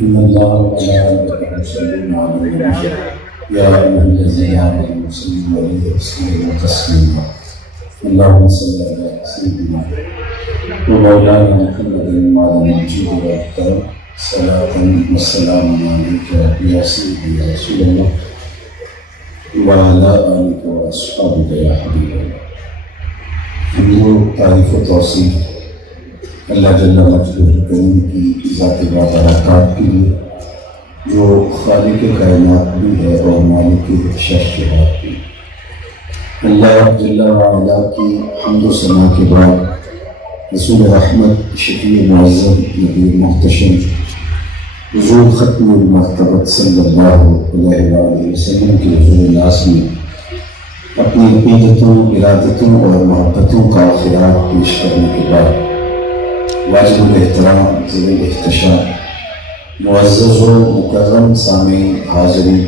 إن الله وملائكته يصلون على النبي يا أيها الذين آمنوا صلوا عليه وسلموا تسليما اللهم صل على سيدنا ومولانا محمد وعلى آله وصحبه صلاة وسلام عليك يا سيدي يا رسول الله وعلى آلك وأصحابك يا حبيب الله. تعریف و توصیف اللہ جل مجدہ کریم کی ذات بابرکات کے لیے جو خالق کائنات بھی ہے اور مالک شہنشاہات بھی. اللہ جل وعلا کی حمد و ثنا کے بعد رسول رحمت شفیع معظم نبی محتشم حضور ختم المرتبت صلی اللہ علیہ وآلہ وسلم کے حضور ناس میں اپنی عقیدتوں، ارادتوں اور محبتوں کا خراج پیش کرنے کے بعد واجب الاحترام ذوی الاحتشام معزز و مکرم سامعین حاضرین،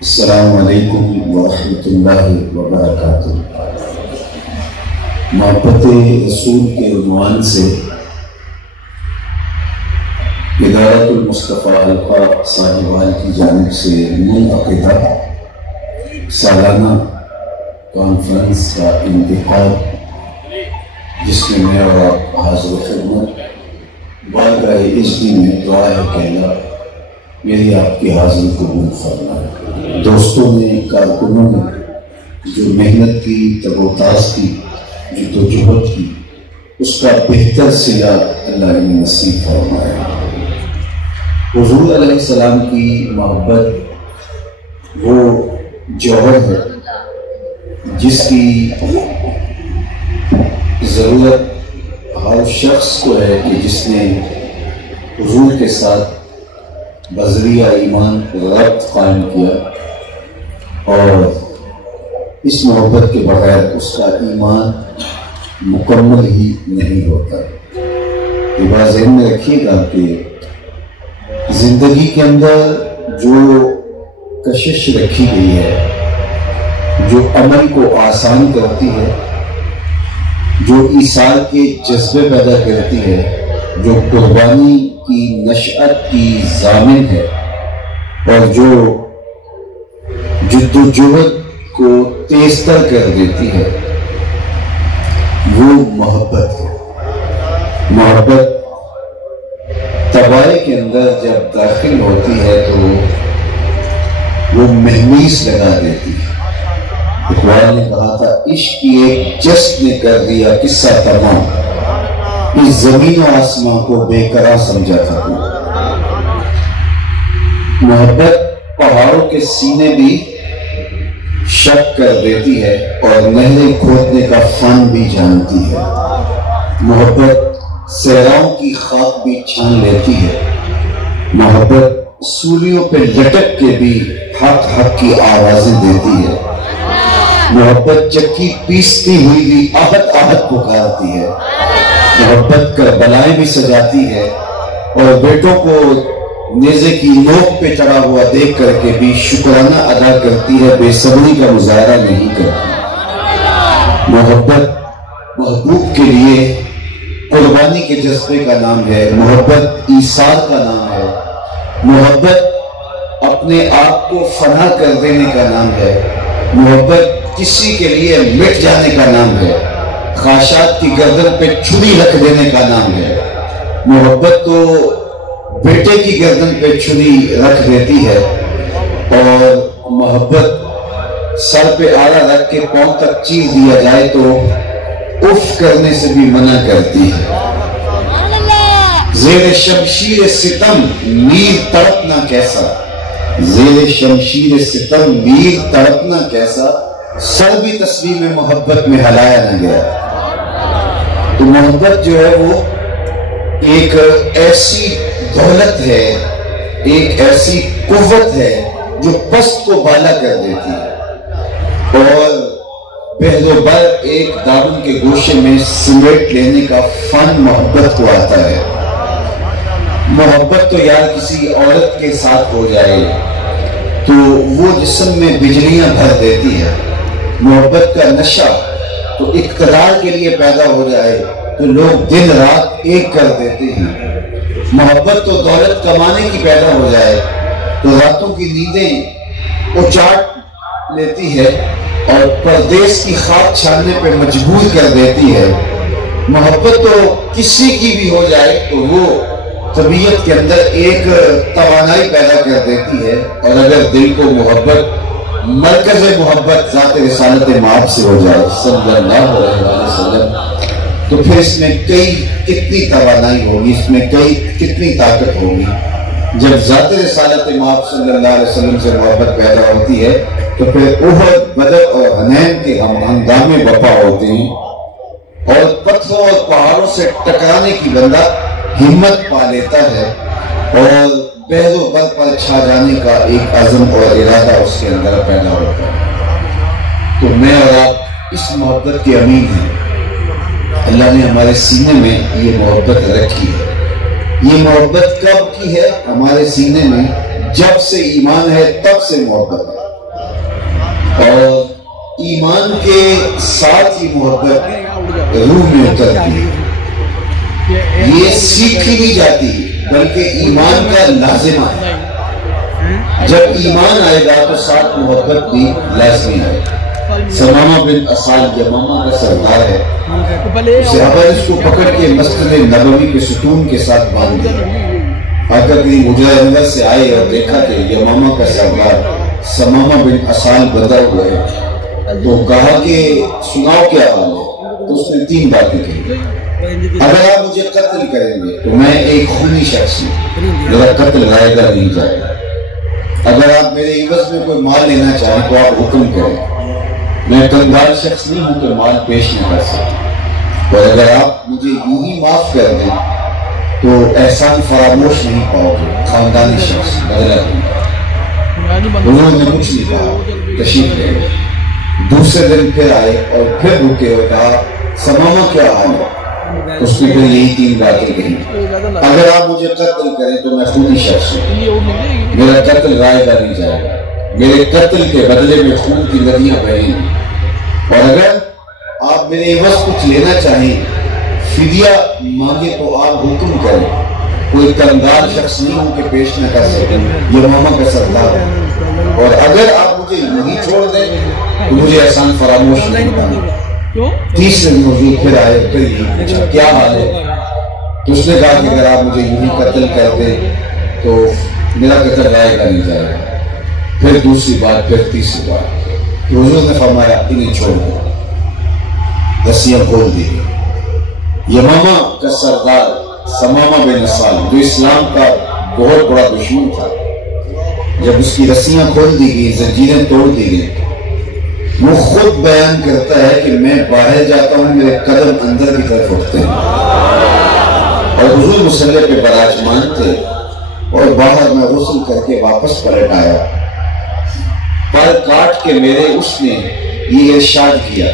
السلام علیکم ورحمۃ اللہ وبرکاتہ. محبت رسول کے عنوان سے ادارت المصطفیٰ حلقہ صاحبان کی جانب سے منعقدہ سالانہ کانفرنس کا انعقاد، جس میں میں اور آپ حاضر خدمت بارگاہ اجلی میں دعا ہے کہ اللہ میری آپ کی حاضری قبول فرمائے. دوستوں نے، کارکنوں نے جو محنت کی، تگ و تاز کی، جدوجہد کی، اس کا بہتر صلہ اللہ نے نصیب فرمائے. حضور علیہ السلام کی محبت وہ جوہر ہے جس کی ضرورت ہر شخص کو ہے کہ جس نے حضور کے ساتھ بذریعہ ایمان ربط قائم کیا، اور اس محبت کے بغیر اس کا ایمان مکمل ہی نہیں ہوتا. یہ بات ذہن میں رکھیے گا کہ زندگی کے اندر جو کشش رکھی گئی ہے، جو عمل کو آسان کرتی ہے، جو ایثار کے جذبے پیدا کرتی ہے، جو قربانی کی نشأت کی ضامن ہے، اور جو جد و جہد کو تیز تر کر دیتی ہے، وہ محبت ہے. محبت طبائع کے اندر جب داخل ہوتی ہے تو وہ مہمیز لگا دیتی ہے. اقبال نے کہا تھا، عشق کی ایک جست نے کر دیا قصہ تمام، اس زمین و آسمان کو بے قرار سمجھا تھا. محبت پہاڑوں کے سینے بھی شک کر دیتی ہے اور نہریں کھودنے کا فن بھی جانتی ہے. محبت صحراؤں کی خاک بھی چھان لیتی ہے. محبت سولیوں پہ لٹک کے بھی حق حق کی آوازیں دیتی ہے. محبت چکی پیستی ہوئی بھی آہت آہت پکارتی ہے. محبت کربلائیں بھی سجاتی ہے اور بیٹوں کو نیزے کی نوک پہ چڑھا ہوا دیکھ کر کے بھی شکرانہ ادا کرتی ہے، بے صبری کا مظاہرہ نہیں کرتی. محبت محبوب کے لیے قربانی کے جذبے کا نام ہے. محبت ایثار کا نام ہے. محبت اپنے آپ کو فنا کر دینے کا نام ہے. محبت کسی کے لیے مٹ جانے کا نام ہے. خواہشات کی گردن پہ چھری رکھ دینے کا نام ہے. محبت تو بیٹے کی گردن پہ چھری رکھ دیتی ہے، اور محبت سر پہ آلہ رکھ کے پاؤں تک چیر دیا جائے تو اف کرنے سے بھی منع کرتی ہے. زیر شمشیر ستم میر تڑپنا کیسا، زیر شمشیر ستم میر تڑپنا کیسا، سر بھی تصویر میں محبت میں ہلایا نہ گیا. تو محبت جو ہے وہ ایک ایسی دولت ہے، ایک ایسی قوت ہے جو پست کو بالا کر دیتی ہے، اور بہر و بر ایک دامن کے گوشے میں سمیٹ لینے کا فن محبت کو آتا ہے. محبت تو یار کسی عورت کے ساتھ ہو جائے تو وہ جسم میں بجلیاں بھر دیتی ہے. محبت کا نشہ تو اقتدار کے لیے پیدا ہو جائے تو لوگ دن رات ایک کر دیتے ہیں۔ محبت تو دولت کمانے کی پیدا ہو جائے تو راتوں کی نیندیں اچاٹ لیتی ہے اور پردیس کی خاک چھاننے پہ مجبور کر دیتی ہے۔ محبت تو کسی کی بھی ہو جائے تو وہ طبیعت کے اندر ایک توانائی پیدا کر دیتی ہے، اور اگر دل کو محبت، مرکز محبت ذات رسالت مآب سے ہو جائے صلی اللہ علیہ وسلم، تو پھر اس میں کتنی توانائی ہوگی، اس میں کتنی طاقت ہوگی۔ جب ذات رسالت مآب صلی اللہ علیہ وسلم سے محبت پیدا ہوتی ہے تو پھر احد، بدر اور حنین کے ہنگامے بپا ہوتے ہیں، اور پتھروں اور پہاڑوں سے ٹکرانے کی بندہ ہمت پا لیتا ہے، اور بحر و بر پر چھا جانے کا ایک عزم اور ارادہ اس کے اندر پیدا ہوتا ہے۔ تو میں اور آپ اس محبت کے امین ہیں۔ اللہ نے ہمارے سینے میں یہ محبت رکھی ہے۔ یہ محبت کب کی ہے ہمارے سینے میں؟ جب سے ایمان ہے تب سے محبت ہے، اور ایمان کے ساتھ ہی محبت روح میں اترتی ہے۔ یہ سیکھی نہیں جاتی بلکہ ایمان کا لازمہ ہے۔ جب ایمان آئے گا تو ساتھ محبت بھی لازمی ہے۔ سمامہ بن اسال یمامہ کا سردار ہے، صحابہ اس کو پکڑ کے مسجد نبوی کے ستون کے ساتھ باندھ دیا۔ آقا کریم حجرہ انور سے آئے اور دیکھا کہ یمامہ کا سردار سمامہ بن اسال بدر ہوئے، تو کہا کہ سناؤ کیا حال ہے؟ تو اس نے 3 باتیں کہی۔ اگر آپ مجھے قتل کریں گے تو میں ایک خونی شخص ہوں، میرا قتل رائے گا نہیں جائے گا۔ اگر آپ میرے عوض میں کوئی مال لینا چاہیں تو آپ حکم کریں، میں کنگال شخص نہیں ہوں کہ مال پیش نہ کر سکتا، اور اگر آپ مجھے یوں ہی معاف کر دیں تو احسان فراموش نہیں پاؤ گے، خاندانی شخص بدلہ دوں گا۔ انہوں نے کچھ نہیں کہا، تشریف لے گئے۔ دوسرے دن پھر آئے اور پھر رکے اور کہا سمامہ کیا حال ہے؟ اس نے پھر یہی 3 باتیں کہی۔ اگر آپ مجھے قتل کریں تو میں خونی شخص ہوں، میرا قتل رائے گا نہیں جائے گا، میرے قتل کے بدلے میں خون کی ندیاں بہیں گی، اور اگر آپ میرے عوض کچھ لینا چاہیں، فدیہ مانگے تو آپ حکم کریں، کوئی کنگال شخص نہیں ہوں کہ پیش نہ کر سکیں، یمامہ کا سردار ہے، اور اگر آپ مجھے نہیں چھوڑ دیں تو مجھے احسان فراموش نہیں کرنا۔ تیسرے دن حضور پھر آئے، پھر یہ پوچھا کیا حال ہے؟ تو اس نے کہا کہ اگر آپ مجھے یوں ہی قتل کر دیں تو میرا قتل رائے گا نہیں جائے گا۔ پھر دوسری بات، پھر تیسری بات، تو حضور نے فرمایا انہیں چھوڑ دو، رسیاں کھول دی گئی۔ یمامہ کا سردار سمامہ بن اسال جو اسلام کا بہت بڑا دشمن تھا، جب اس کی رسیاں کھول دی گئی، زنجیریں توڑ دی گئی، وہ خود بیان کرتا ہے کہ میں باہر جاتا ہوں، میرے قدم اندر کی طرف اٹھتے ہیں، اور حضور مصلی پہ براجمان تھے، اور باہر میں غسل کر کے واپس پلٹ آیا، پر کاٹ کے میرے اس نے یہ ارشاد کیا،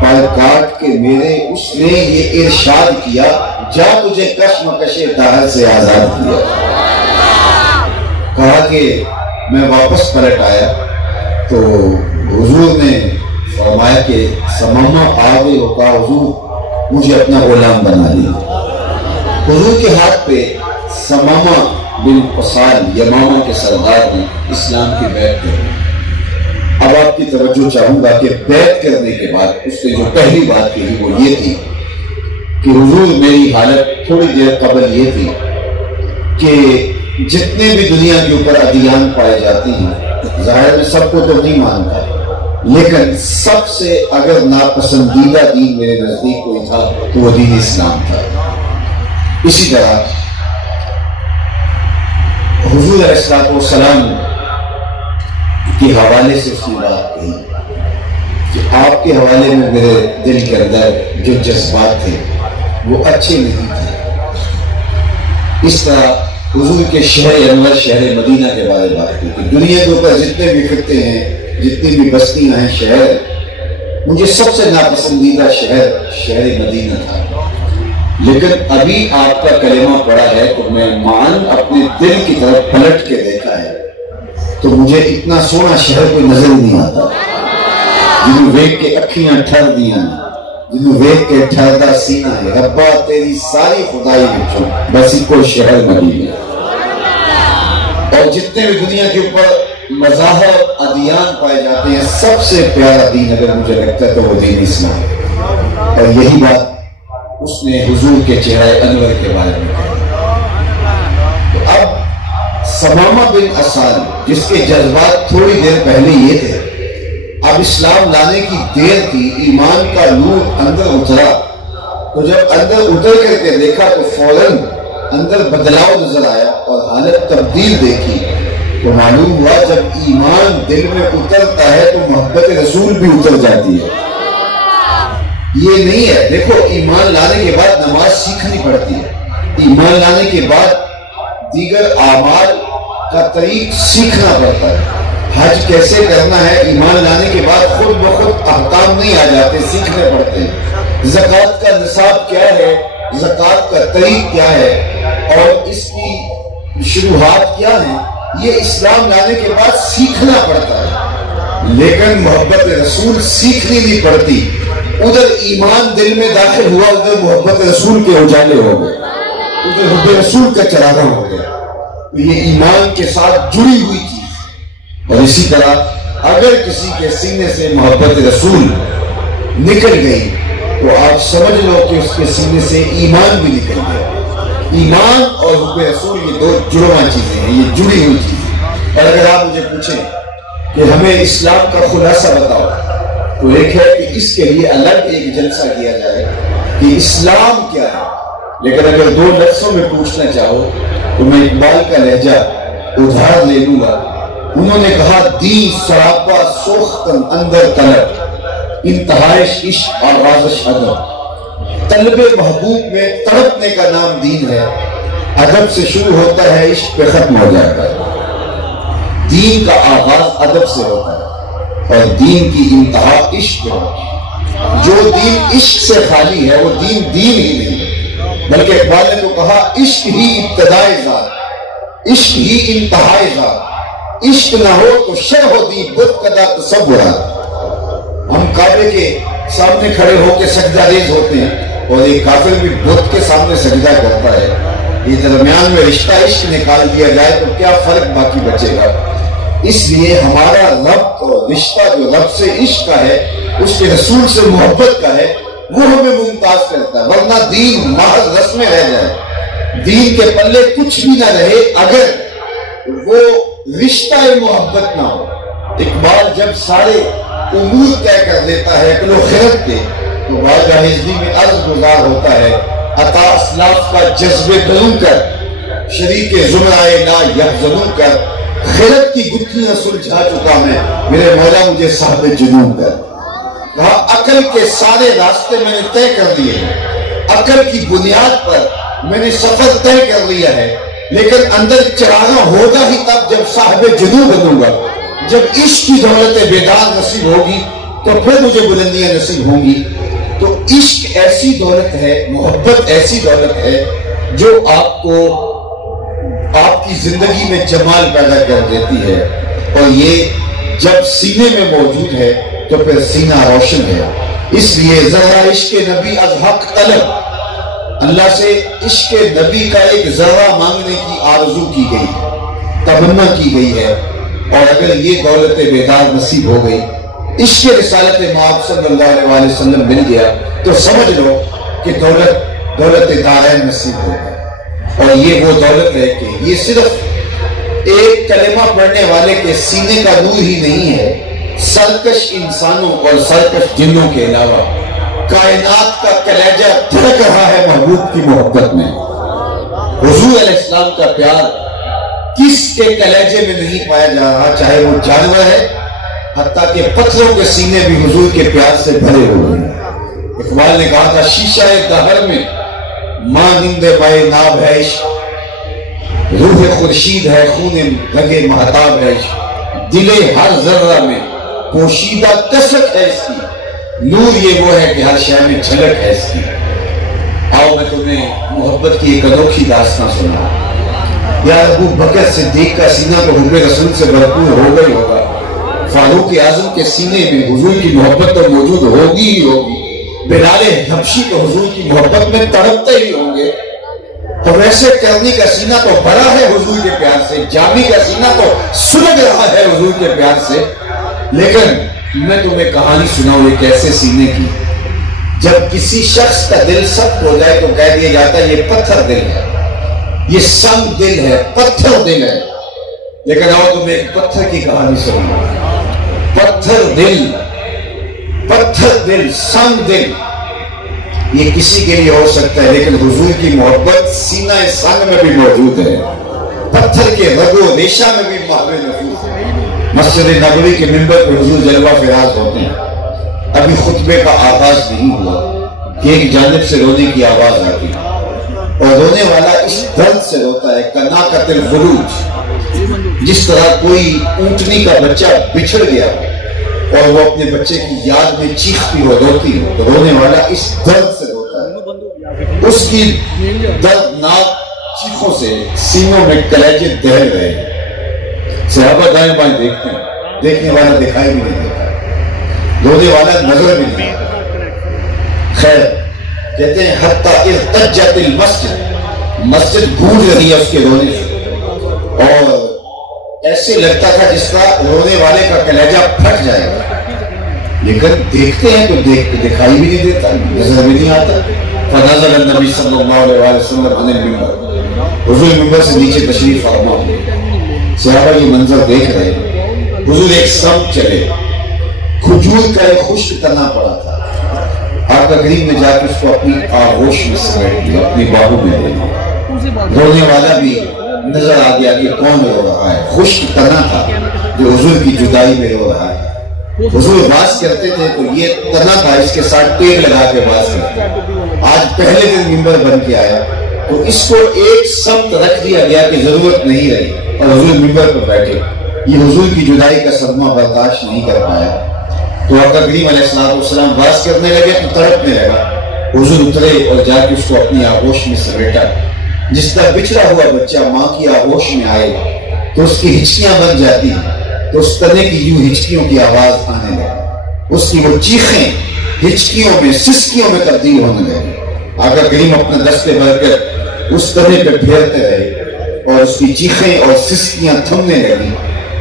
پر کاٹ کے میرے اس نے یہ ارشاد کیا، جا تجھے کشمکش دہر سے آزاد کیا۔ کہا کہ میں واپس پلٹ آیا تو حضور نے فرمایا کہ سمامہ آگے ہو، کہا حضور مجھے اپنا غلام بنا لیا۔ حضور کے ہاتھ پہ سمامہ بن اسال یمامہ کے سردار نے اسلام کی بیعت کری۔ اب آپ کی توجہ چاہوں گا کہ بیعت کرنے کے بعد اس نے جو پہلی بات کہی وہ یہ تھی کہ حضور میری حالت تھوڑی دیر قبل یہ تھی کہ جتنے بھی دنیا کے اوپر ادیان پائے جاتی ہیں، ظاہر میں سب کو تو نہیں مانتا، لیکن سب سے اگر ناپسندیدہ دین میرے نزدیک کوئی تھا تو وہ دین اسلام تھا۔ اسی طرح حضور علیہ السلام کے حوالے سے اس نے بات کہی کہ آپ کے حوالے میں میرے دل کے اندر جو جذبات تھے وہ اچھے نہیں تھے۔ اس طرح حضور کے شہر انور شہر مدینہ کے بارے میں بات کی کہ دنیا کے اوپر جتنے بھی خطے ہیں، جتنی بھی بستیاں ہیں، شہر، مجھے سب سے ناپسندیدہ شہر مدینہ تھا، لیکن ابھی آپ کا کلمہ پڑھا ہے تو میں اپنے دل کی طرف پلٹ کے دیکھا ہے تو مجھے اتنا سونا شہر کوئی نظر نہیں آتا، جنہوں دیکھ کے اکھیاں ٹھر دیاں، جنہوں ویک کے ٹھہردا سینہ ہے ربا تیری ساری خدائی بچوں بس ایک کو شہر مدینہ. اور جتنے بھی دنیا کے اوپر مذاہب ادیان پائے جاتے ہیں سب سے پیارا دین اگر مجھے لگتا ہے تو وہ دین اسلام. اور یہی بات اس نے حضور کے چہرہ انور کے بارے میں کہا. تو اب ثمامہ بن اسال جس کے جذبات تھوڑی دیر پہلے یہ تھے، اب اسلام لانے کی دیر تھی، ایمان کا نور اندر اترا، تو جب اندر اتر کر کے دیکھا تو فوراً اندر بدلاؤ نظر آیا اور حالت تبدیل دیکھی تو معلوم ہوا جب ایمان دل میں اترتا ہے تو محبت رسول بھی اتر جاتی ہے. یہ نہیں ہے، دیکھو ایمان لانے کے بعد نماز سیکھنی پڑتی ہے، ایمان لانے کے بعد دیگر اعمال کا طریق سیکھنا پڑتا ہے. حج کیسے کرنا ہے ایمان لانے کے بعد خود بخود احکام نہیں آ جاتے، سیکھنے پڑتے ہیں. زکوٰۃ کا نصاب کیا ہے، زکوٰۃ کا طریق کیا ہے اور اس کی شروحات کیا ہیں، یہ اسلام لانے کے بعد سیکھنا پڑتا ہے. لیکن محبت رسول سیکھنی نہیں پڑتی. ادھر ایمان دل میں داخل ہوا، ادھر محبت رسول کے اجالے ہو گئے، ادھر حب رسول کا چراغاں ہو گیا. یہ ایمان کے ساتھ جڑی ہوئی چیز. اور اسی طرح اگر کسی کے سینے سے محبت رسول نکل گئی تو آپ سمجھ لو کہ اس کے سینے سے ایمان بھی نکل گیا. ایمان اور حب رسول یہ دو جڑواں چیزیں ہیں، یہ جڑی ہوئی چیزیں. اور اگر آپ مجھے پوچھیں کہ ہمیں اسلام کا خلاصہ بتاؤ تو ایک ہے کہ اس کے لیے الگ ایک جلسہ کیا جائے کہ اسلام کیا ہے. لیکن اگر دو لفظوں میں پوچھنا چاہو تو میں اقبال کا لہجہ ادھار لے لوں گا. انہوں نے کہا دین سراپا سوختن اندر طلب، انتہائش عشق اور رازش ادب. طلب محبوب میں تڑپنے کا نام دین ہے، ادب سے شروع ہوتا ہے عشق پہ ختم ہو جاتا ہے. دین کا آغاز ادب سے ہوتا ہے اور دین کی انتہا عشق ہے. جو دین عشق سے خالی ہے وہ دین ہی نہیں ہے، بلکہ اقبال نے تو کہا عشق ہی ابتدائے ذات، عشق ہی انتہائے ذات. عشق نہ ہو تو شر ہوتی بت قدا تصورات. ہم کعبے کے سامنے کھڑے ہو کے سجدہ ریز ہوتے ہیں اور ایک کافر بھی بت کے سامنے سجدہ کرتا ہے. یہ درمیان میں رشتہ عشق نکال دیا جائے تو کیا فرق باقی بچے گا. اس لیے ہمارا رب اور رشتہ جو رب سے عشق کا ہے، اس کے رسول سے محبت کا ہے، وہ ہمیں ممتاز کرتا ہے. ورنہ دین محض رسمیں رہ جائے، دین کے پلے کچھ بھی نہ رہے اگر وہ رشتہ محبت نہ ہو. اقبال جب سارے امور طے کر دیتا ہے عقل و خرد کے تو واجہ ہجری میں عرض گزار ہوتا ہے عطا اسلاف کا جذبے درون کر، شریک زمرائے لا یحزنون کر. خرد کی گتھیاں سلجھا چکا میں، میرے مولا مجھے صاحب جنون کر. کہا عقل کے سارے راستے میں نے طے کر دیے ہیں، عقل کی بنیاد پر میں نے سفر طے کر لیا ہے، لیکن اندر چراغاں ہوگا ہی تب جب صاحب جنون بنوں گا. جب عشق کی دولت بیدار نصیب ہوگی تو پھر مجھے بلندیاں نصیب ہوں گی. تو عشق ایسی دولت ہے، محبت ایسی دولت ہے جو آپ کو آپ کی زندگی میں جمال پیدا کر دیتی ہے. اور یہ جب سینے میں موجود ہے تو پھر سینہ روشن ہے. اس لیے ذرا عشق نبی از حق طلب، اللہ سے عشق نبی کا ایک ذرہ مانگنے کی آرزو کی گئی، تمنا کی گئی ہے. اور اگر یہ دولت بیدار نصیب ہو گئی، عشق رسالت مآب صلی اللہ علیہ وسلم مل گیا تو سمجھ لو کہ دولت دارین نصیب ہو گئی. اور یہ وہ دولت ہے کہ یہ صرف ایک کلمہ پڑھنے والے کے سینے کا نور ہی نہیں ہے، سرکش انسانوں اور سرکش جنوں کے علاوہ کائنات کا کلیجہ دھڑک رہا ہے محبوب کی محبت میں. حضور علیہ السلام کا پیار کس کے کلیجے میں نہیں پایا جا رہا، چاہے وہ جانور ہے، حتیٰ کہ پتھروں کے سینے بھی حضور کے پیار سے بھرے ہوئے ہیں. اقبال نے کہا تھا شیشہ دہر میں مانند پائے ناب ہے عشق، روح خورشید ہے خون رگے مہتاب ہے عشق، دلے ہر ذرہ میں پوشیدہ کثرت ہے اس کی، نور یہ وہ ہے کہ ہر شے میں جھلک ہے اس کی. آؤ میں تمہیں محبت کی ایک انوکھی داستان سنا. یا ابو بکر صدیق کا سینہ تو حب رسول سے بھرپور ہو گئی ہوگا، فاروق اعظم کے سینے میں حضور کی محبت تو موجود ہوگی ہی ہوگی، بلال حبشی تو حضور کی محبت میں تڑپتے ہی ہوں گے، تو ویسے کرنی کا سینہ تو بڑا ہے حضور کے پیار سے، جامی کا سینہ تو سلگ رہا ہے حضور کے پیار سے۔ لیکن میں تمہیں کہانی سناؤں ایک ایسے سینے کی، جب کسی شخص کا دل سخت ہو جائے تو کہہ دیا جاتا ہے یہ پتھر دل ہے، یہ سنگ دل ہے، پتھر دل ہے۔ لیکن آؤ تمہیں ایک پتھر کی کہانی سنوں، پتھر دل، سنگ دل، یہ کسی کے لیے ہو سکتا ہے، لیکن حضور کی محبت سینہ سنگ میں بھی موجود ہے، پتھر کے رگ و ریشہ میں بھی محو نفوذ ہے۔ مسجد نبوی کے منبر پہ حضور جلوہ فراز ہوتے ہیں، ابھی خطبے کا آغاز نہیں ہوا کہ ایک جانب سے رونے کی آواز آتی ہے، اور رونے والا اس درد سے روتا ہے کناکۃ الفلوج، جس طرح کوئی اونٹنی کا بچہ بچھڑ گیا اور وہ اپنے بچے کی یاد میں چیختی ہو، روتی ہو، تو رونے والا اس درد سے روتا ہے۔ اس کی دردناک چیخوں سے سینوں میں کلیجے دہل رہے ہیں۔ صحابہ دائیں بائیں دیکھتے ہیں، دیکھنے والا دکھائی بھی نہیں دیتا، رونے والا نظر بھی نہیں آتا۔ خیر کہتے ہیں حتیٰ ارتجت المسجد، مسجد گونج رہی ہے اس کے رونے سے، اور ایسے لگتا تھا جس طرح رونے والے کا کلیجہ پھٹ جائے گا، لیکن دیکھتے ہیں تو دکھائی بھی نہیں دیتا، نظر بھی نہیں آتا۔ فنزل النبی صلی اللہ علیہ وسلم عن المنبر، حضور منبر سے نیچے تشریف فرما ہوئے، صحابہ یہ منظر دیکھ رہے ہیں۔ حضور ایک سمت چلے، کھجور کا ایک خشک تنا پڑا تھا، آقا کریم نے جا کے اس کو اپنی آغوش میں سمیٹ لیا، اپنی باہوں میں لے لیا۔ رونے والا بھی نظر آ گیا کہ کون رو رہا ہے، خشک تنا تھا جو حضور کی جدائی میں رو رہا ہے۔ حضور باز کرتے تھے تو یہ تنا تھا، اس کے ساتھ ٹیک لگا کے باز کرتے۔ آج پہلے دن منبر بن کے آیا تو اس کو ایک سمت رکھ دیا گیا کہ ضرورت نہیں رہی، اور حضور منبر پر بیٹھے۔ یہ حضور کی جدائی کا صدمہ برداشت نہیں کر پایا، تو آقا کریم علیہ السلام باز کرنے لگے تو تڑپنے لگا۔ حضور اترے اور جا کے اس کو اپنی آغوش میں سمیٹا۔ جس طرح بچھڑا ہوا بچہ ماں کی آغوش میں آئے تو اس کی ہچکیاں بن جاتی ہیں، تو اس تنے کی یوں ہچکیوں کی آواز آنے لگی، اس کی وہ چیخیں ہچکیوں میں، سسکیوں میں تبدیل ہونے لگی۔ آقا کریم اپنے دستے بھر کر اس تنے پہ پھیرتے رہے اور اس کی چیخیں اور سسکیاں تھمنے لگی،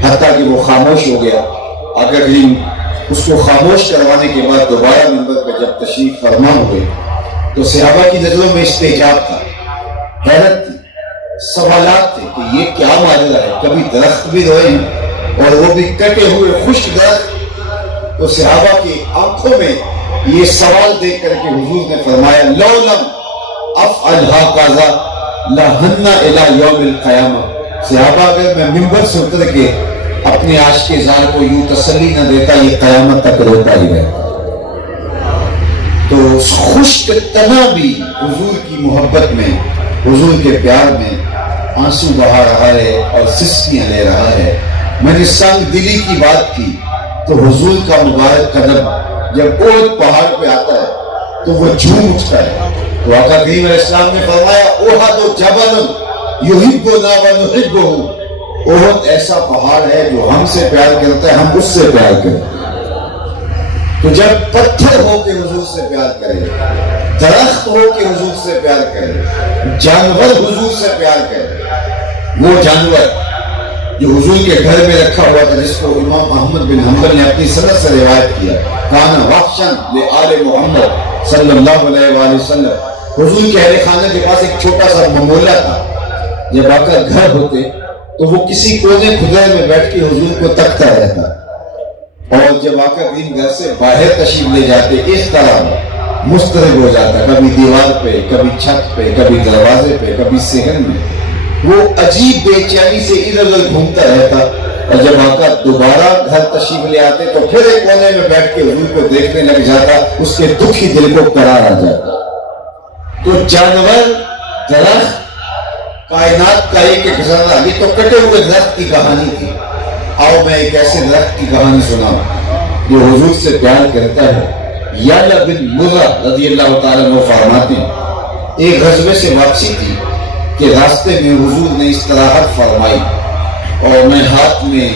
حتیٰ کہ وہ خاموش ہو گیا۔ آقا کریم اس کو خاموش کروانے کے بعد دوبارہ منبر پہ جب تشریف فرما ہوئے تو صحابہ کی نظروں میں استعجاب تھا، حیرت تھی، سوالات تھے کہ یہ کیا ماجرا ہے، کبھی درخت بھی روئے ہیں اور وہ بھی کٹے ہوئے خشک درخت۔ تو صحابہ کی آنکھوں میں یہ سوال دیکھ کر کے حضور نے فرمایا لو لم افعل ھذا لھن الی یوم القیامہ، صحابہ اگر میں منبر سے اتر کے اپنے عاشق زار کو یوں تسلی نہ دیتا یہ قیامت تک روتا ہی رہتا۔ تو خشک تنا بھی حضور کی محبت میں، حضور کے پیار میں آنسو بہا رہا ہے اور سسکیاں لے رہا ہے۔ میں نے سنگ دلی کی بات کی تو حضور کا مبارک قدم جب احد پہاڑ پہ آتا ہے تو وہ جھوم اٹھتا ہے، تو آقا کریم علیہ السلام نے فرمایا احد جبل یحبنا ونحبہ، احد ایسا پہاڑ ہے جو ہم سے پیار کرتا ہے، ہم اس سے پیار کرتے ہیں۔ تو جب پتھر ہو کے حضور سے پیار کرے، درخت ہو کے حضور سے پیار کرے، جانور حضور سے پیار کرے، وہ جانور جو حضور کے گھر میں رکھا ہوا تھا جس کو امام احمد بن حنبل نے اپنی سند سے روایت کیا، کانا وحشن لآل محمد صلی اللہ علیہ وآلہ وسلم، حضور کے اہل خانہ کے پاس ایک چھوٹا سا ممولہ تھا، جب آ کر گھر ہوتے تو وہ کسی کونے کھدر میں بیٹھ کے حضور کو تکتا رہتا، اور جب آقا کریم گھر سے باہر تشریف لے جاتے اس طرح مسترب ہو جاتا، کبھی دیوار پہ، کبھی چھت پہ، کبھی دروازے پہ، کبھی صحن میں، وہ عجیب بے چینی سے ادھر ادھر گھومتا رہتا، اور جب آقا دوبارہ گھر تشریف لے آتے تو پھر ایک کونے میں بیٹھ کے حضور کو دیکھنے لگ جاتا، اس کے دکھی دل کو قرار آ جاتا۔ تو جانور، درخت، کائنات کا ایک خزانہ، یہ تو کٹے ہوئے درخت کی کہانی تھی۔ آؤ میں ایک ایسے درخت کی کہانی سناؤں جو حضور سے پیار کرتا ہے۔ یعلا بن مرہ رضی اللہ تعالیٰ عنہ فرماتے ہیں ایک غزوے سے واپسی تھی کہ راستے میں حضور نے استراحت فرمائی اور میں ہاتھ میں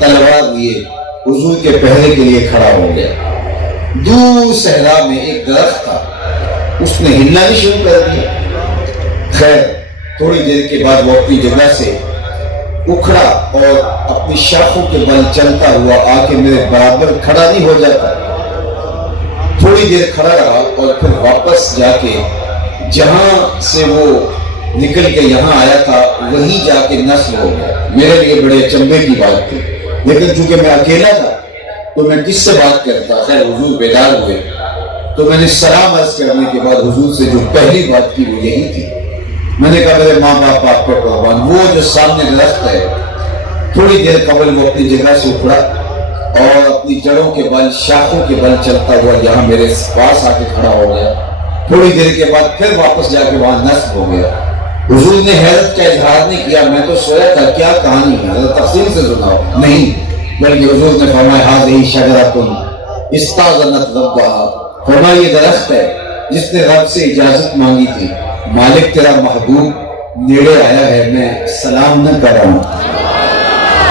تلوار لیے حضور کے پہرے کے لیے کھڑا ہو گیا۔ دور صحرا میں ایک درخت تھا، اس نے ہلنا بھی شروع کر دیا۔ خیر تھوڑی دیر کے بعد وہ اپنی جگہ سے اکھڑا اور اپنی شاخوں کے بل چلتا ہوا آ کے میرے برابر کھڑا نہیں ہو جاتا۔ تھوڑی دیر کھڑا رہا اور پھر واپس جا کے جہاں سے وہ نکل کے یہاں آیا تھا وہیں جا کے نصب ہو گیا۔ میرے لیے بڑے اچنبے کی بات تھی، لیکن چونکہ میں اکیلا تھا تو میں کس سے بات کرتا۔ خیر حضور بیدار ہوئے تو میں نے سلام عرض کرنے کے بعد حضور سے جو پہلی بات کی وہ یہی تھی۔ میں نے کہا میرے ماں باپ آپ پہ قربان، وہ جو سامنے درخت ہے تھوڑی دیر قبل وہ اپنی جگہ سے اکھڑا اور اپنی جڑوں کے بل شاخوں کے بل چلتا ہوا یہاں میرے پاس آ کے کھڑا ہو گیا۔ تھوڑی دیر کے بعد پھر واپس جا کے وہاں نصب ہو گیا۔ حضور نے حیرت کا اظہار نہیں کیا، میں تو سویا تھا کیا کہانی ہے تفصیل سے سناؤ، نہیں، بلکہ حضور نے فرمایا ہذہ شجرۃ استاذنت ربھا، فرمایا یہ درخت ہے جس نے رب سے اجازت مانگی تھی، مالک تیرا محبوب نیڑے آیا ہے، میں سلام نہ کر رہا ہوں،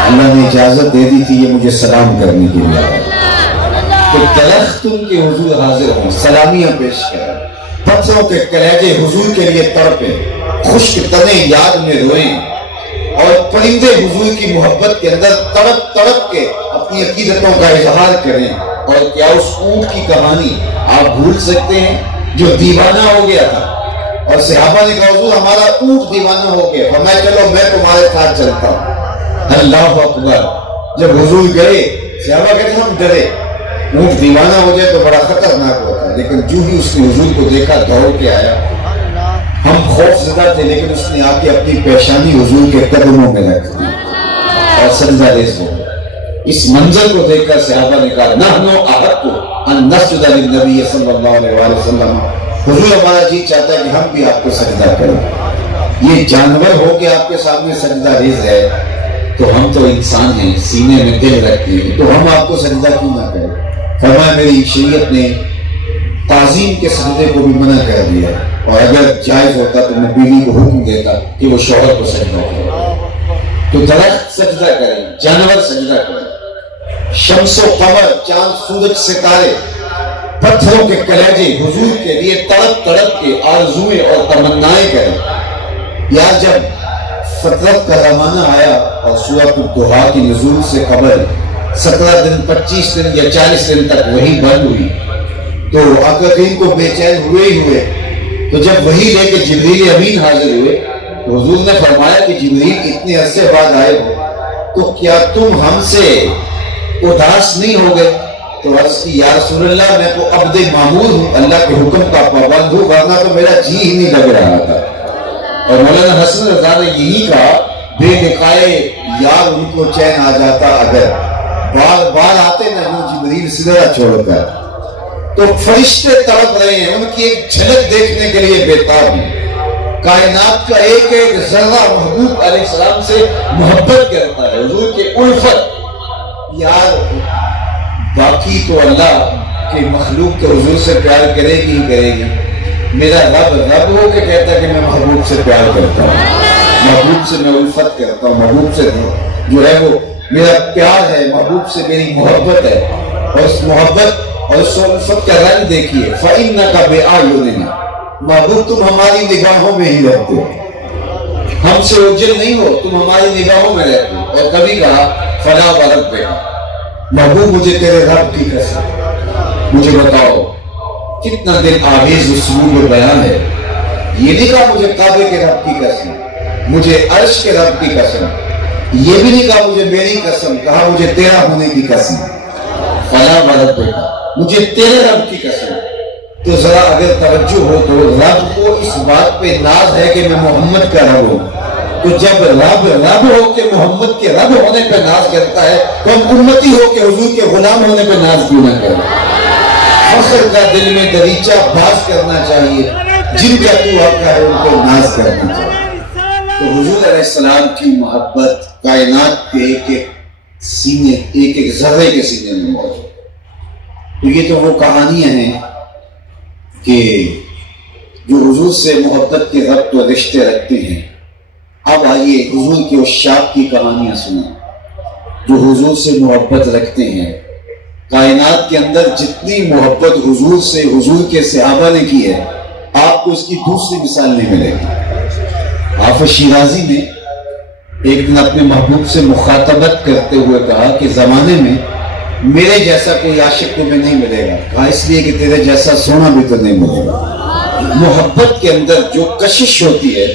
اللہ نے اجازت دے دی تھی یہ مجھے سلام کرنے کے لیے آیا۔ تو درخت ان کے حضور حاضر ہوں، سلامیاں پیش کریں، پتھروں کے کلیجے حضور کے لیے تڑپیں، خشک تنے یاد میں روئیں، اور پرندے حضور کی محبت کے اندر تڑپ تڑپ کے اپنی عقیدتوں کا اظہار کریں۔ اور کیا اس اونٹ کی کہانی آپ بھول سکتے ہیں جو دیوانہ ہو گیا تھا؟ اور صحابہ نے کہا حضور ہمارا اونٹ دیوانہ ہو گیا، فرمایا چلو میں تمہارے ساتھ چلتا ہوں۔ اللہ اکبر، جب حضور گئے صحابہ کہتے ہیں ہم ڈرے، اونٹ دیوانہ ہو جائے تو بڑا خطرناک ہوتا ہے، لیکن جو ہی اس نے حضور کو دیکھا دوڑ کے آیا۔ ہم خوف زدہ تھے لیکن اس نے آ کے اپنی پیشانی حضور کے قدموں میں رکھ دی اور سجدہ ریز ہو گیا۔ اس منظر کو دیکھ کر صحابہ نے کہا نحن احق ان نسجد للنبی صلی اللہ علیہ وآلہ وسلم، حضور ہمارا جی چاہتا ہے کہ ہم بھی آپ کو سجدہ کریں، یہ جانور ہو کے آپ کے سامنے سجدہ ریز ہے تو ہم تو انسان ہیں، سینے میں دل رکھتے ہیں، تو ہم آپ کو سجدہ کیوں نہ کریں؟ فرمایا میری شریعت نے تعظیم کے سجدے کو بھی منع کر دیا، اور اگر جائز ہوتا تو میں بیوی کو حکم دیتا کہ وہ شوہر کو سجدہ کرے۔ تو درخت سجدہ کریں، جانور سجدہ کریں، شمس و قمر، چاند سورج ستارے، پتھروں کے کلیجے حضور کے لیے تڑپ تڑپ کے آرزویں اور تمنائیں کریں۔ یا جب فطرت کا زمانہ آیا اور سورۃ الضحیٰ کی نزول سے قبل 17 دن 25 دن یا 40 دن تک وحی بند ہوئی تو عاقبین کو بے چین ہوئے تو جب وحی لے کے جبریل امین حاضر ہوئے تو حضور نے فرمایا کہ جبریل اتنے عرصے بعد آئے ہو تو کیا تم ہم سے اداس نہیں ہو گئے؟ تو عرض کی یا رسول اللہ میں تو عبد معمور ہوں، اللہ کے حکم کا پابند ہوں، ورنہ تو میرا جی ہی نہیں لگ رہا تھا۔ اور مولانا حسن رضا نے یہی کہا بے لقائے یار ان کو چین آ جاتا اگر، بار بار آتے نہ ہوں جبریل سدرہ چھوڑ کر، تو فرشتے تڑپ رہے ہیں، ان کی ایک جھلک دیکھنے کے لیے بےتاب ہیں۔ کائنات کا ایک ایک ذرہ محبوب علیہ السلام سے محبت کرتا ہے، حضور کے الفت۔ یار باقی تو اللہ کے مخلوق تو حضور سے پیار کرے گی ہی کرے گی، میرا رب ہو کے کہتا ہے کہ میں محبوب سے پیار کرتا ہوں، محبوب سے میں الفت کرتا ہوں، محبوب سے جو ہے وہ میرا پیار ہے، محبوب سے میری محبت ہے، اور اس محبت اور اس الفت کا رنگ دیکھیے فَإِنَّكَ بِأَعْيُنِنَا، محبوب تم ہماری نگاہوں میں ہی رہتے ہو، ہم سے اوجھل نہیں ہو، تم ہماری نگاہوں میں رہتے ہو۔ اور کبھی کہا فَلَا وَرَبِّكَ، محبوب مجھے تیرے رب کی قسم، مجھے بتاؤ کتنا دل آویز اسلوب بیان ہے، یہ نہیں کہا مجھے کعبے کے رب کی قسم، مجھے عرش کے رب کی قسم، یہ بھی نہیں کہا مجھے میری قسم، کہا مجھے تیرا ہونے کی قسم، فَلَا وَرَبِّكَ، مجھے تیرے رب کی قسم۔ تو ذرا اگر توجہ ہو تو رب کو اس بات پہ ناز ہے کہ میں محمد کا رب ہوں، تو جب رب ہو کے محمد کے رب ہونے پہ ناز کرتا ہے تو ہم امتی ہو کے حضور کے غلام ہونے پہ ناز کیوں نہ کریں؟ فخر کا دل میں دریچہ باز کرنا چاہیے، جن کا تو آقا ہے ان کو ناز کرنا چاہیے۔ تو حضور علیہ السلام کی محبت کائنات کے ایک ایک سینے، ایک ایک ذرے کے سینے میں موجود۔ تو یہ تو وہ کہانیاں ہیں کہ جو حضور سے محبت کے ربط و رشتے رکھتے ہیں۔ اب آئیے حضور کے عشاق کی کہانیاں سنیں جو حضور سے محبت رکھتے ہیں، کائنات کے اندر جتنی محبت حضور سے، حضور کے صحابہ نے کی ہے، آپ کو اس کی دوسری مثال نہیں ملے گی۔ حافظ شیرازی نے ایک دن اپنے محبوب سے مخاطبت کرتے ہوئے کہا کہ زمانے میں میرے جیسا کوئی عاشق تمہیں نہیں ملے گا، کہا اس لیے کہ تیرے جیسا سونا بھی تو نہیں ملے گا۔ محبت کے اندر جو کشش ہوتی ہے،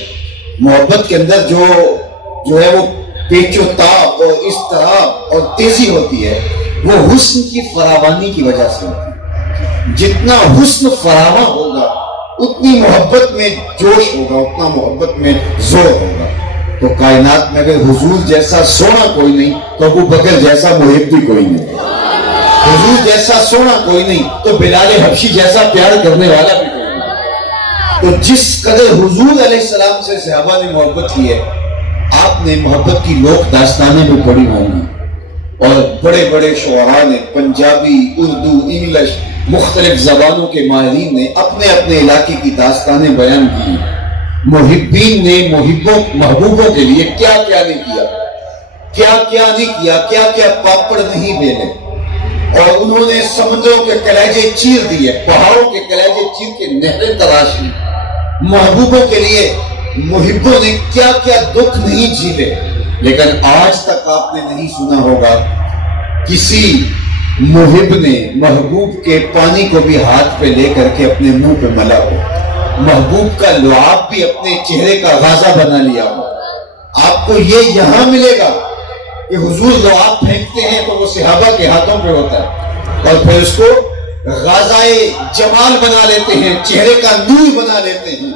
محبت کے اندر جو ہے وہ پیچ و تاب اور اضطراب اور تیزی ہوتی ہے، وہ حسن کی فراوانی کی وجہ سے ہوتی ہے۔ جتنا حسن فراواں ہوگا اتنی محبت میں جوش ہوگا، اتنا محبت میں زور ہوگا۔ تو کائنات میں اگر حضور جیسا سونا کوئی نہیں تو ابو بکر جیسا محب بھی کوئی نہیں، حضور جیسا سونا کوئی نہیں تو بلال حبشی جیسا پیار کرنے والا بھی کوئی نہیں۔ تو جس قدر حضور علیہ السلام سے صحابہ نے محبت کی ہے، آپ نے محبت کی لوک داستانیں بھی پڑھی ہوں گی، اور بڑے بڑے شعراء نے، پنجابی، اردو، انگلش، مختلف زبانوں کے ماہرین نے اپنے اپنے علاقے کی داستانیں بیان کی۔ محبین نے محبوبوں کے لیے کیا کیا نہیں کیا، کیا کیا نہیں کیا، کیا کیا پاپڑ نہیں بیلے، اور انہوں نے سمندروں کے کلیجے چیر دیے، پہاڑوں کے کلیجے چیر کے نہریں تراش لی۔ محبوبوں کے لیے محبوں نے کیا کیا دکھ نہیں جھیلے، لیکن آج تک آپ نے نہیں سنا ہوگا کسی محب نے محبوب کے پانی کو بھی ہاتھ پہ لے کر کے اپنے منہ پہ ملا ہو، محبوب کا لعاب بھی اپنے چہرے کا غازہ بنا لیا ہو۔ آپ کو یہ یہاں ملے گا کہ حضور لعاب پھینکتے ہیں تو وہ صحابہ کے ہاتھوں پہ ہوتا ہے، اور پھر اس کو غازۂ جمال بنا لیتے ہیں، چہرے کا نور بنا لیتے ہیں۔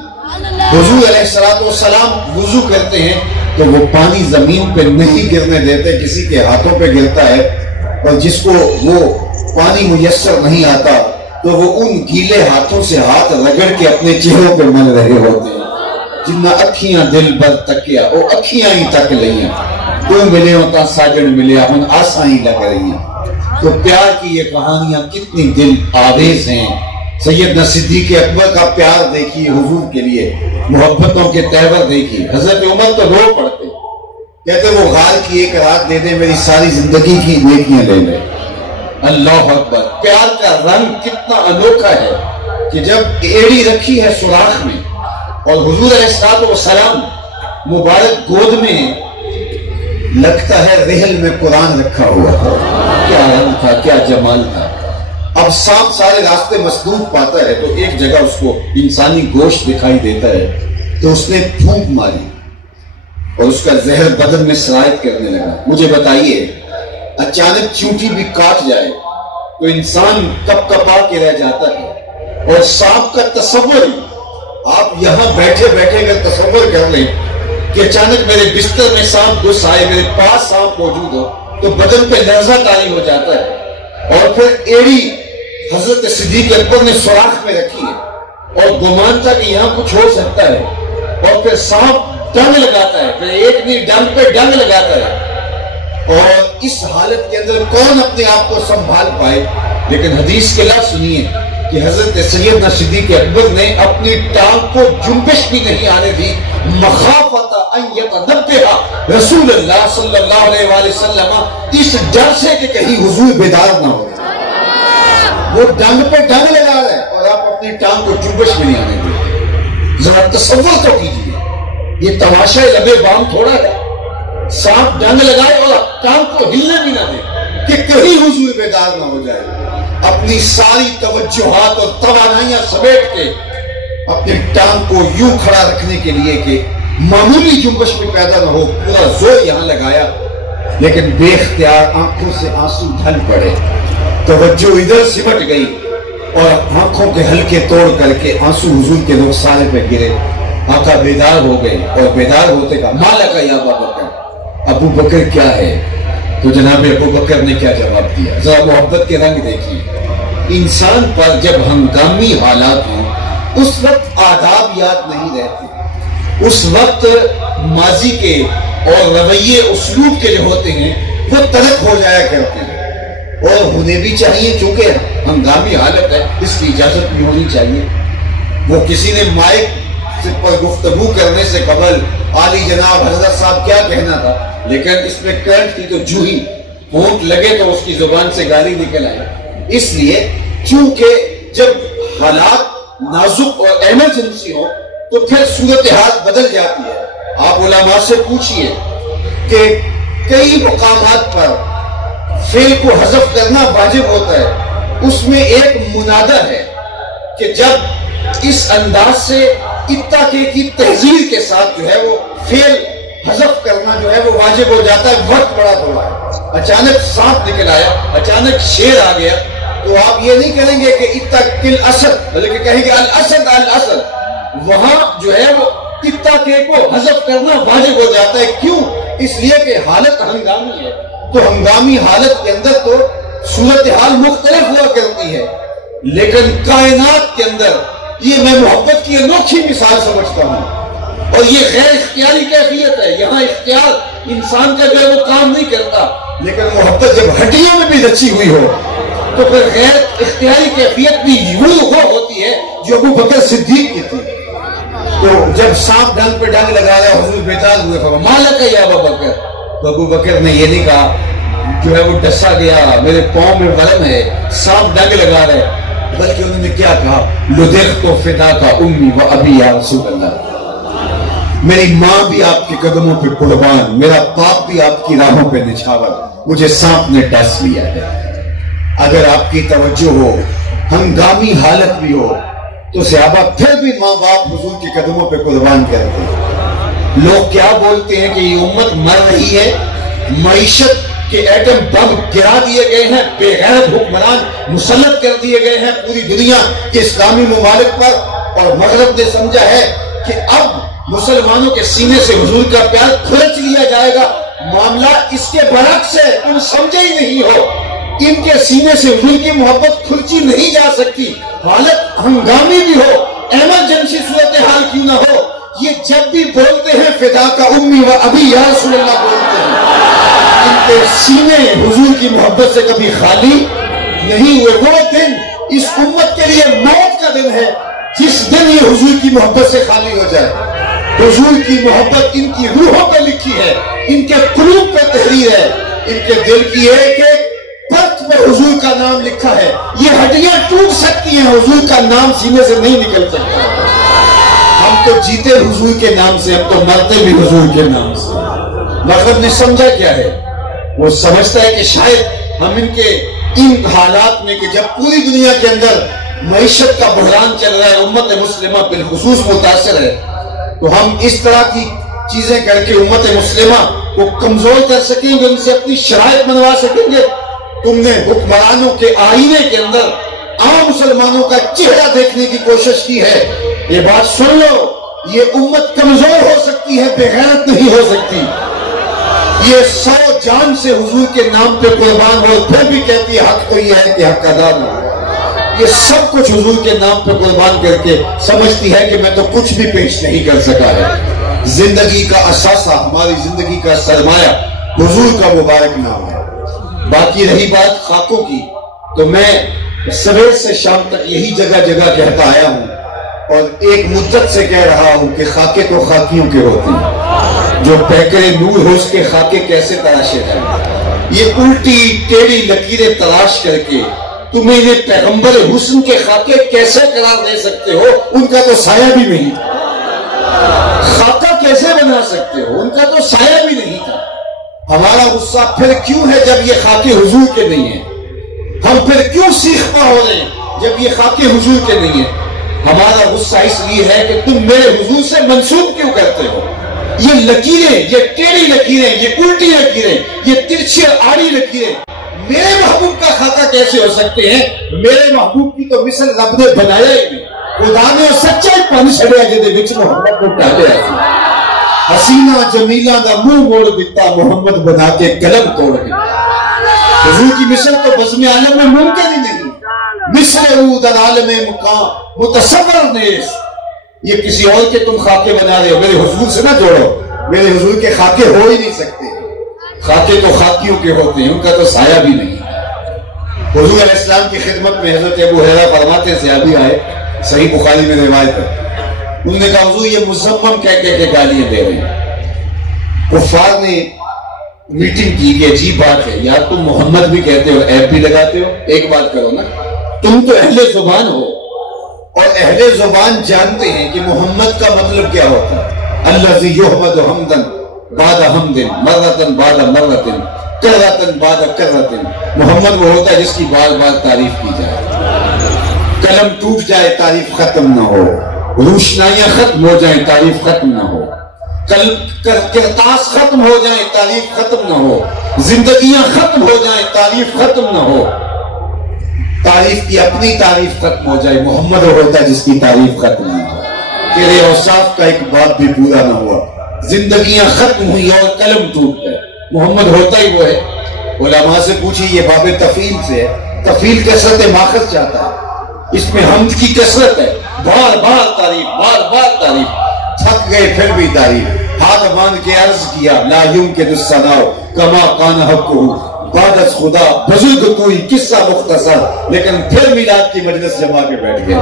حضور علیہ السلام وضو کرتے ہیں تو وہ پانی زمین پہ نہیں گرنے دیتے، کسی کے ہاتھوں پہ گرتا ہے، اور جس کو وہ پانی میسر نہیں آتا تو وہ ان گیلے ہاتھوں سے ہاتھ رگڑ کے اپنے چہروں پہ مل رہے ہوتے ہیں۔ جنہ اکھیاں دل بر تکیا، وہ اکھیاں ہی تک لئیاں، تو ملے ہوتا ساجن ملے ہم آساں ہی لگ رہی ہیں۔ تو پیار کی یہ کہانیاں کتنی دل آویز ہیں۔ سیدنا صدیق اکبر کا پیار دیکھیے حضور کے لیے، محبتوں کے تہور دیکھیے۔ حضرت عمر تو رو پڑتے، کہتے وہ غار کی ایک رات دے دے، میری ساری زندگی کی نیکیاں لے لے۔ اللہ اکبر! پیار کا رنگ کتنا انوکھا ہے کہ جب ایڑی رکھی ہے سوراخ میں اور حضور علیہ السلام مبارک گود میں، لگتا ہے رحل میں قرآن رکھا ہوا تھا۔ کیا رنگ تھا، کیا جمال تھا۔ اب سانپ سارے راستے مسدود پاتا ہے تو ایک جگہ اس کو انسانی گوشت دکھائی دیتا ہے، تو اس نے پھونک ماری اور اس کا زہر بدن میں سرایت کرنے لگا۔ مجھے بتائیے، اچانک چونٹی بھی کاٹ جائے تو انسان کپ کپا کے رہ جاتا ہے، اور سانپ کا تصور، آپ یہاں بیٹھے بیٹھے اگر تصور کر لیں کہ اچانک میرے بستر میں سانپ گھس آئے، میرے پاس سانپ موجود ہو، تو بدن پہ لرزہ طاری ہو جاتا ہے۔ اور پھر ایڑی حضرت صدیق اکبر نے سوراخ میں رکھی ہے اور گمان تھا کہ یہاں کچھ ہو سکتا ہے، اور پھر سانپ ڈنگ لگاتا ہے، پھر ایک نہیں ڈنگ پہ ڈنگ لگاتا ہے، اور اس حالت کے اندر کون اپنے آپ کو سنبھال پائے۔ لیکن حدیث کے لفظ سنیے کہ حضرت سیدنا صدیق اکبر نے اپنی ٹانگ کو جنبش بھی نہیں آنے دی، مخافت ان یتنبہ رسول اللہ صلی اللہ علیہ وآلہ وسلم، اس ڈر سے کہ کہیں حضور بیدار نہ ہو۔ وہ ڈنگ پہ ڈنگ لگا رہے اور آپ اپنی ٹانگ کو جنبش بھی نہیں آنے دیں۔ ذرا تصور تو کیجیے، یہ تماشا لبے بام تھوڑا ہے۔ سانپ ڈنگ لگائے اور ٹانگ کو ہلنے بھی نہ دے کہ کہیں حضور بیدار نہ ہو جائے۔ اپنی ساری توجہات اور توانائیاں سمیٹ کے اپنی ٹانگ کو یوں کھڑا رکھنے کے لیے کہ معمولی جنبش بھی پیدا نہ ہو، پورا زور یہاں لگایا، لیکن بے اختیار آنکھوں سے آنسو ڈھل پڑے، توجہ ادھر سمٹ گئی اور آنکھوں کے حلقے توڑ کر کے آنسو حضور کے رخسارے پہ گرے۔ آقا بیدار ہو گئے اور بیدار ہوتے کا مالا کا یا ابا بکر، ابو بکر کیا ہے؟ تو جناب ابو بکر نے کیا جواب دیا؟ ذرا محبت کے رنگ دیکھیے۔ انسان پر جب ہنگامی حالات ہوں اس وقت آداب یاد نہیں رہتے، اس وقت ماضی کے اور رویے اسلوب کے جو ہوتے ہیں وہ ترک ہو جایا کرتے ہیں، اور ہونے بھی چاہیے، چونکہ ہنگامی حالت ہے اس کی اجازت بھی ہونی چاہیے۔ وہ کسی نے مائک پر گفتگو کرنے سے قبل عالی جناب حضرت صاحب کیا کہنا تھا، لیکن اس میں کرنٹ کی تو جو ہی ہونٹ لگے تو اس کی زبان سے گالی نکل آئے. اس لیے چونکہ جب حالات نازک اور ایمرجنسی ہو تو پھر صورتحال بدل جاتی ہے. آپ علماء سے پوچھئے کہ کئی مقامات پر فعل کو حذف کرنا واجب ہوتا ہے. اس میں ایک منادہ ہے کہ جب اس انداز سے اتّاقے کی تحذیر کے ساتھ جو ہے وہ فعل حذف کرنا جو ہے وہ واجب ہو جاتا ہے. وقت بڑا تھوڑا ہے, اچانک سانپ نکل آیا, اچانک شیر آ گیا, تو آپ یہ نہیں کہیں گے کہ اتقل اسد, بلکہ کہیں گے الاسد الاسد. وہاں جو ہے وہ اتقے کو حذف کرنا واجب ہو جاتا ہے. کیوں؟ اس لیے کہ حالت ہنگامی ہے, تو ہنگامی حالت کے اندر تو صورتحال مختلف ہوا کرتی ہے. لیکن کائنات کے اندر یہ میں محبت کی انوکھی مثال سمجھتا ہوں, اور یہ غیر اختیاری کیفیت ہے. یہاں اختیار انسان کا جو ہے وہ کام نہیں کرتا, لیکن محبت جب ہڈیوں میں بھی رچی ہوئی ہو تو پھر غیر اختیاری کیفیت بھی وہ ہوتی ہے جو ابو بکر صدیق کی تھی. تو جب سانپ ڈنگ پہ ڈنگ لگا رہا ہے, حضور بیتاب ہوئے, مالک یا ابو بکر, تو ابو بکر نے یہ نہیں کہا جو ہے وہ ڈسا گیا, میرے پاؤں میں ورم ہے, سانپ ڈنگ لگا رہے, بلکہ انہوں نے کیا کہا, لدغت فدا کا امی و ابی یا رسول اللہ, میری ماں بھی آپ کے قدموں پہ قربان, میرا باپ بھی آپ کی راہوں پہ نچھاور, مجھے سانپ نے ڈس لیا ہے. اگر آپ کی توجہ ہو, ہنگامی حالت بھی ہو, تو صحابہ پھر بھی ماں باپ حضور کے قدموں پہ قربان کرتے ہیں. لوگ کیا بولتے ہیں کہ یہ امت مر رہی ہے, معیشت کے ایٹم بم گرا دیے گئے ہیں, بے غیرت حکمران مسلط کر دیے گئے ہیں پوری دنیا کے اسلامی ممالک پر, اور مغرب نے سمجھا ہے کہ اب مسلمانوں کے سینے سے حضور کا پیار کھرچ لیا جائے گا. معاملہ اس کے برعکس ہے, تم سمجھے ہی نہیں ہو. ان کے سینے سے حضور کی محبت کھرچی نہیں جا سکتی, حالت ہنگامی بھی ہو, ایمرجنسی صورتحال کیوں نہ ہو, یہ جب بھی بولتے ہیں فدا کا امی و ابی یا رسول اللہ بولتے ہیں, ان کے سینے حضور کی محبت سے کبھی خالی نہیں ہوئے. وہ دن اس امت کے لیے موت کا دن ہے جس دن یہ حضور کی محبت سے خالی ہو جائے. حضور کی محبت ان کی روحوں پہ لکھی ہے, ان کے قلوب پہ تحریر ہے, ان کے دل کی ایک ایک پرت میں حضور کا نام لکھا ہے. یہ ہڈیاں ٹوٹ سکتی ہیں, حضور کا نام سینے سے نہیں نکل سکتا. ہم تو جیتے حضور کے نام سے, ہم تو مرتے بھی حضور کے نام سے. مغرب نے سمجھا کیا ہے, وہ سمجھتا ہے کہ شاید ہم ان حالات میں کہ جب پوری دنیا کے اندر معیشت کا بحران چل رہا ہے, امت مسلمہ بالخصوص متاثر ہے, تو ہم اس طرح کی چیزیں کر کے امت مسلمہ کو کمزور کر سکیں گے, ان سے اپنی شرائط بنوا سکیں گے. تم نے حکمرانوں کے آئینے کے اندر عام مسلمانوں کا چہرہ دیکھنے کی کوشش کی ہے. یہ بات سن لو, یہ امت کمزور ہو سکتی ہے, بے غیرت نہیں ہو سکتی. یہ 100 جان سے حضور کے نام پہ قربان ہو, پھر بھی کہتی ہے حق تو یہ ہے کہ حق ادا نہ ہو. یہ سب کچھ حضور کے نام پہ قربان کر کے سمجھتی ہے کہ میں تو کچھ بھی پیش نہیں کر سکا ہے. زندگی کا اثاثہ, ہماری زندگی کا سرمایہ حضور کا مبارک نام ہے. باقی رہی بات خاکوں کی, تو میں سویر سے شام تک یہی جگہ جگہ کہتا آیا ہوں, اور ایک مدت سے کہہ رہا ہوں کہ خاکے تو خاکیوں کے ہوتے ہیں, جو پیکرے نور ہو اس کے خاکے کیسے تراشے جائیں. یہ الٹی ٹیڑھی لکیریں تلاش کر کے تمہیں انہیں پیغمبر حسن کے خاکے کیسے قرار دے سکتے ہو, ان کا تو سایہ بھی نہیں تھا. خاکہ کیسے بنا سکتے ہو, ان کا تو سایہ بھی نہیں تھا. ہمارا غصہ پھر کیوں ہے جب یہ خاکے حضور کے نہیں ہیں؟ ہم پھر کیوں سیخپا ہو رہے ہیں جب یہ خاکے حضور کے نہیں ہیں؟ ہمارا غصہ اس لیے ہے کہ تم میرے حضور سے منسوب کیوں کرتے ہو. یہ لکیریں, یہ ٹیڑھی لکیریں, یہ الٹی لکیریں, یہ ترچھی آڑی لکیریں میرے محبوب کا خاکہ کیسے ہو سکتے ہیں؟ میرے محبوب کی تو مثل رب نے بنایا ہی نہیں. خدا نے سچائی پانی چھڑیا جدے وچ محمد کو ڈالیا ہے. حسینہ جمیلہ دا منہ موڑ دیتا, محمد بنا کے قلم توڑ دیتا. حضور کی مثل تو بزم عالم میں ممکن ہی نہیں. مثل او در عالم مقام متصور نیز. یہ کسی اور کے تم خاکے بنا رہے ہو, میرے حضور سے نہ جوڑو. میرے حضور کے خاکے ہو ہی نہیں سکتے. خاکے تو خاکیوں کے ہوتے ہیں, ان کا تو سایہ بھی نہیں. حضور علیہ السلام کی خدمت میں حضرت ابو ہریرہ فرماتے ہیں, صحابی آئے, صحیح بخاری میں روایت ہے, انہوں نے کہا حضور یہ مزمم کہہ کے گالیاں دے رہے ہیں. کفار نے میٹنگ کی کہ عجیب بات ہے یار، تم محمد بھی کہتے ہو ایپ بھی لگاتے ہو، ایک بات کرو نا، تم تو اہل زبان ہو اور اہل زبان جانتے ہیں کہ محمد کا مطلب کیا ہوتا ہے، الذی یحمد حمدا بعد حمد مرتن بعد مرتن کرتن بعد کرتن۔ محمد وہ ہوتا ہے جس کی بار بار تعریف کی جائے، قلم ٹوٹ جائے تعریف ختم نہ ہو، روشنائیاں ختم ہو جائیں تعریف ختم نہ ہو، کرتاس ختم ہو جائیں تعریف ختم نہ ہو، زندگیاں ختم ہو جائیں تعریف ختم نہ ہو، تعریف کی اپنی تعریف ختم ہو جائے، محمد ہوتا ہے جس کی تعریف ختم نہ ہو، تیرے اوصاف کا ایک بات بھی پورا نہ ہوا، زندگیاں ختم ہوئی اور قلم ٹوٹ گئے، محمد ہوتا ہی وہ ہے۔ علماء سے پوچھی، یہ باب تفعیل سے ہے، تفعیل کثرت ماخذ چاہتا ہے، اس میں حمد کی کثرت ہے، بار بار تعریف، بار بار تعریف، تھک گئے پھر بھی تعریف، ہاتھ باندھ کے عرض کیا لا یمکن الثناء کما کان حقہ، بعد از خدا بزرگ کوئی قصہ مختصر، لیکن پھر میلاد کی مجلس جما کے بیٹھ گئے۔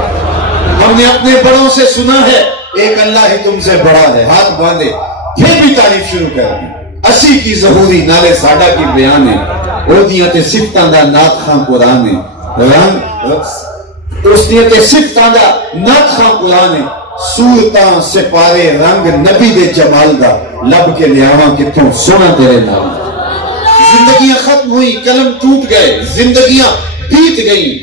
ہم نے اپنے بڑوں سے سنا ہے ایک اللہ ہی تم سے بڑا ہے، ہاتھ باندھے پھر بھی تعریف شروع کر دی۔ اسی کی ظہوری نالے ساڈا کی بیان ہے، اودیاں تے صفتاں دا نات خاں قرآن ہے، رنگ اسدیاں تے صفتاں دا نات خاں قرآن ہے، سورتاں سپارے رنگ نبی دے جمال دا، لب کے لیاواں کتوں سونا تیرے نام۔ زندگیاں ختم ہوئی، قلم ٹوٹ گئے، زندگیاں بیت گئیں،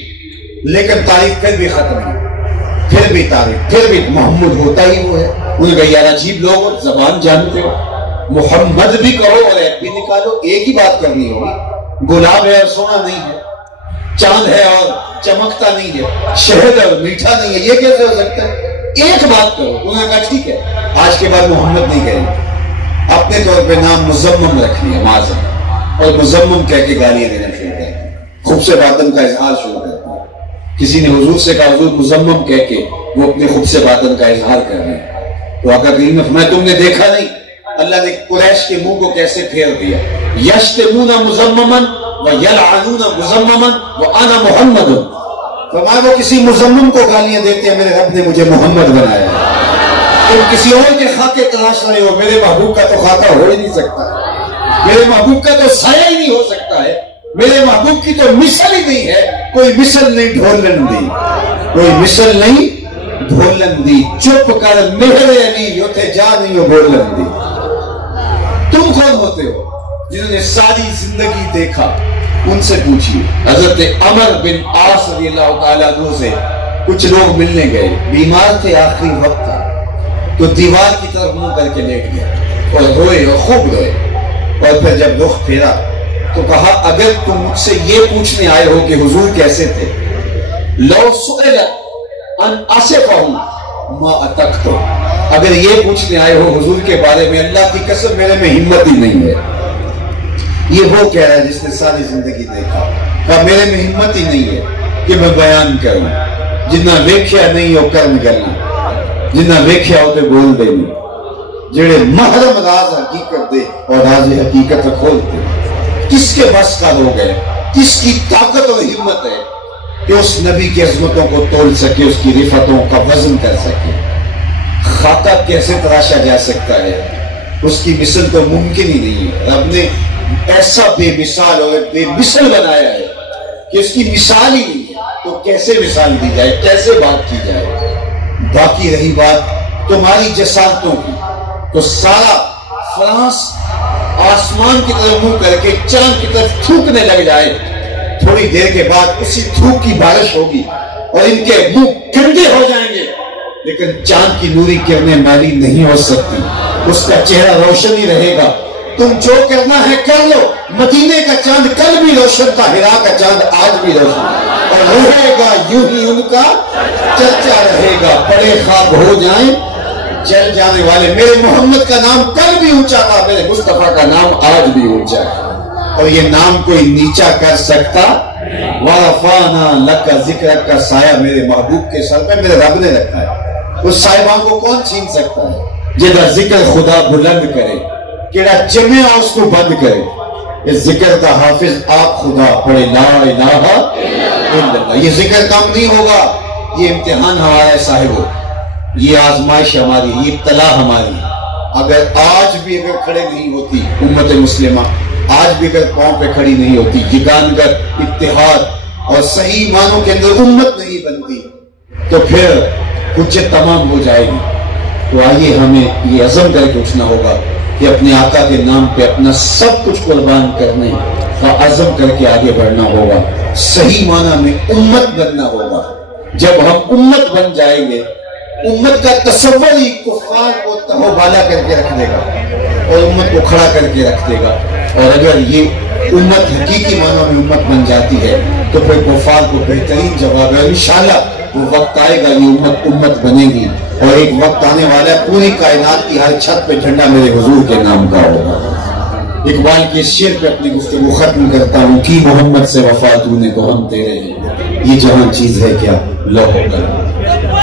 لیکن تاریخ پھر بھی ختم نہیں، پھر بھی تاریخ، پھر بھی محمد ہوتا ہی وہ ہے۔ انہوں نے کہا یار عجیب لوگ زبان جانتے ہو، محمد بھی کہو اور ایپ بھی نکالو، ایک ہی بات کرنی ہوگی، گلاب ہے اور سونا نہیں ہے، چاند ہے اور چمکتا نہیں ہے، شہد اور میٹھا نہیں ہے، یہ کیسے ہو سکتا ہے؟ ایک بات کرو۔ انہوں نے کہا ٹھیک ہے، آج کے بعد محمد نہیں کہیں گے، اپنے طور پہ نام مزمم رکھ لیا معاذ، اور مزمم کہہ کے گالیاں دینا شروع کر دیں، خوب سے باطن کا اظہار شروع کر دیں۔ کسی نے حضور سے کہا حضور مزمم کہہ کے وہ اپنے خوب سے باطن کا اظہار کر رہے ہیں، تو آقا کریم نے فرمایا تم نے دیکھا نہیں اللہ نے قریش کے منہ کو کیسے پھیر دیا، یشتمون مزمما ویلعنون مزمما وانا محمد، فرمایا وہ کسی مزمم کو گالیاں دیتے ہیں، میرے رب نے مجھے محمد بنایا ہے۔ تم کسی اور کے خاکے تلاش رہے ہو، میرے محبوب کا تو خاکہ ہو ہی نہیں سکتا، میرے محبوب کا تو سایہ ہی نہیں ہو سکتا ہے، میرے محبوب کی تو مثل ہی نہیں ہے، کوئی مثل نہیں ڈھولن دی، کوئی مثل نہیں ڈھولن دی، چپ کر مہر علی یوتھے جا نہیں ہو بولن دی۔ تم کون ہوتے ہو جنہوں نے ساری زندگی دیکھا؟ ان سے پوچھیے۔ حضرت عمر بن عاص رضی اللہ تعالیٰ عنہ سے کچھ لوگ ملنے گئے، بیمار تھے، آخری وقت تھا، تو دیوار کی طرف منہ کر کے لیٹ گیا اور روئے اور خوب روئے، اور پھر جب رخ پھیرا تو کہا اگر تم مجھ سے یہ پوچھنے آئے ہو کہ حضور کیسے تھے، لو سئل ان اصفہم ما اتقتو، اگر یہ پوچھنے آئے ہو حضور کے بارے میں، اللہ کی قسم میرے میں ہمت ہی نہیں ہے۔ یہ وہ کہہ رہا ہے جس نے ساری زندگی دیکھا، کہا میرے میں ہمت ہی نہیں ہے کہ میں بیان کروں، جنہ ویکھیا نہیں ہو کرن گلنا، جنہ ویکھیا ہو تے بول دینا، جڑے محرم راز حقیقت دے اور راز حقیقت کھولتے، کس کے بس کا لوگ ہے، کس کی طاقت اور ہمت ہے کہ اس نبی کی عظمتوں کو تول سکے، اس کی رفتوں کا وزن کر سکے۔ خاکہ کیسے تراشا جا سکتا ہے، اس کی مثل تو ممکن ہی نہیں ہے۔ رب نے ایسا بے مثال اور بے مثل بنایا ہے کہ اس کی مثال ہی نہیں ہے، تو کیسے مثال دی جائے، کیسے بات کی جائے۔ باقی رہی بات تمہاری جسارتوں کی، تو سارا فرانس آسمان کی طرف منہ کر کے چاند کی طرف تھوکنے لگ جائے، تھوڑی دیر کے بعد اسی تھوک کی بارش ہوگی اور ان کے منہ گندے ہو جائیں گے، لیکن چاند کی نوری کرنیں میلی نہیں ہو سکتی، اس کا چہرہ روشن ہی رہے گا۔ تم جو کرنا ہے کر لو، مدینے کا چاند کل بھی روشن تھا، ہرا کا چاند آج بھی روشن، اور رہے گا یوں ہی ان کا چرچا رہے گا، پڑے خواب ہو جائیں جل جانے والے۔ میرے محمد کا نام کل بھی اونچا تھا، میرے مصطفیٰ کا نام آج بھی اونچا ہے، اور یہ نام کوئی نیچا کر سکتا؟ وَرَفَعْنَا لَكَ ذِكْرَكَ کا سایہ میرے محبوب کے سر پہ میرے رب نے رکھا ہے، اس صاحبان کو کون چھین سکتا ہے؟ جہاں ذکر خدا بلند کرے، کیڑا جمعہ اس کو بند کرے، اس ذکر کا حافظ آپ خدا پڑھے لا الہ الا اللہ۔ یہ ذکر کام نہیں ہوگا، یہ امتحان ہمارا ہے صاحبو، یہ آزمائش ہماری، یہ ابتلا ہماری۔ اگر آج بھی اگر کھڑے نہیں ہوتی امت مسلمہ، آج بھی اگر پاؤں پہ کھڑی نہیں ہوتی، یگانگت، اتحاد اور صحیح معنوں کے اندر امت نہیں بنتی، تو پھر حجت تمام ہو جائے گی۔ تو آئیے ہمیں یہ عزم کر کے اٹھنا ہوگا کہ اپنے آقا کے نام پہ اپنا سب کچھ قربان کرنے کا عزم کر کے آگے بڑھنا ہوگا، صحیح معنی میں امت بننا ہوگا۔ جب ہم امت بن جائیں گے، امت کا تصور ہی کفار کو تہو بالا کر کے رکھ دے گا اور امت کو کھڑا کر کے رکھ دے گا۔ اور اگر یہ امت حقیقی معنوں میں امت بن جاتی ہے تو پھر کفار کو بہترین جواب ہے۔ انشاءاللہ وہ وقت آئے گا، یہ امت بنے گی، اور ایک وقت آنے والا ہے پوری کائنات کی ہر چھت پہ جھنڈا میرے حضور کے نام کا ہوگا۔ اقبال کے شعر پہ اپنی گفتگو ختم کرتا ہوں، کی محمد سے وفا تو نے تو ہم تیرے ہیں، یہ جہاں چیز ہے کیا لوح قلم۔